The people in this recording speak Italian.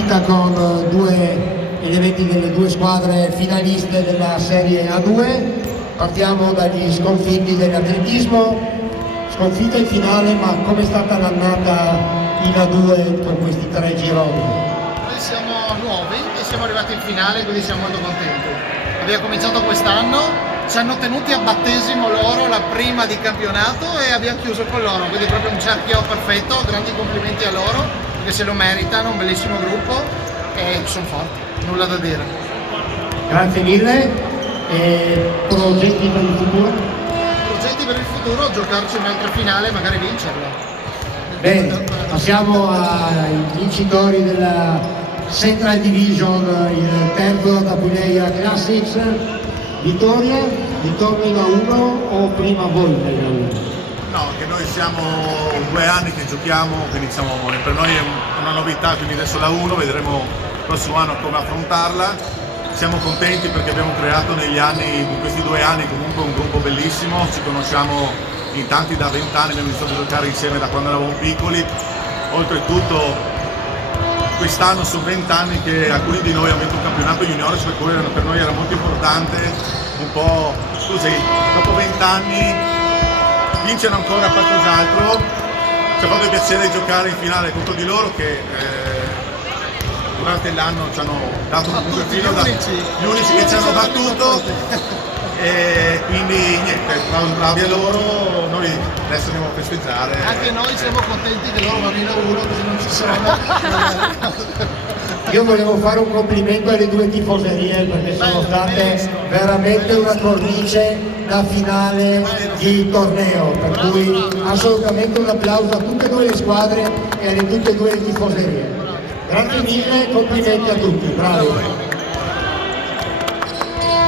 partita con due elementi delle due squadre finaliste della Serie A2. Partiamo dagli sconfitti dell'atletismo, sconfitta in finale, ma com'è stata l'annata in A2 con questi tre gironi? Noi siamo nuovi e siamo arrivati in finale, quindi siamo molto contenti. Abbiamo cominciato quest'anno, ci hanno tenuti a battesimo loro la prima di campionato e abbiamo chiuso con loro, quindi proprio un cerchio perfetto, grandi complimenti a loro perché se lo meritano, un bellissimo gruppo e sono forti, nulla da dire. Grazie mille. E progetti per il futuro? Progetti per il futuro, giocarci un'altra finale, magari vincerla. Bene, passiamo ai vincitori della Central Division, il terzo da Apuleia Classics. Vittoria, ritorno in A1 o prima volta in A1? No, che noi siamo 2 anni che giochiamo, quindi per noi è una novità, quindi adesso la 1, vedremo il prossimo anno come affrontarla. Siamo contenti perché abbiamo creato negli anni, in questi 2 anni comunque un gruppo bellissimo, ci conosciamo in tanti da 20 anni, abbiamo iniziato a giocare insieme da quando eravamo piccoli. Oltretutto quest'anno sono 20 anni che alcuni di noi hanno vinto un campionato juniores, per noi era molto importante, un po' così, dopo 20 anni vincere ancora qualcos'altro. Ci ha fatto piacere giocare in finale contro di loro che durante l'anno ci hanno dato comunque filo gli unici che ci hanno battuto e quindi niente, bravi a loro, noi adesso andiamo a festeggiare. Anche noi siamo contenti che loro vanno in A1 così non ci sono. Io volevo fare un complimento alle due tifoserie perché sono state veramente una cornice da finale di torneo, per cui assolutamente un applauso a tutte e due le squadre e alle tutte e due le tifoserie. Grazie mille, complimenti a tutti, bravi.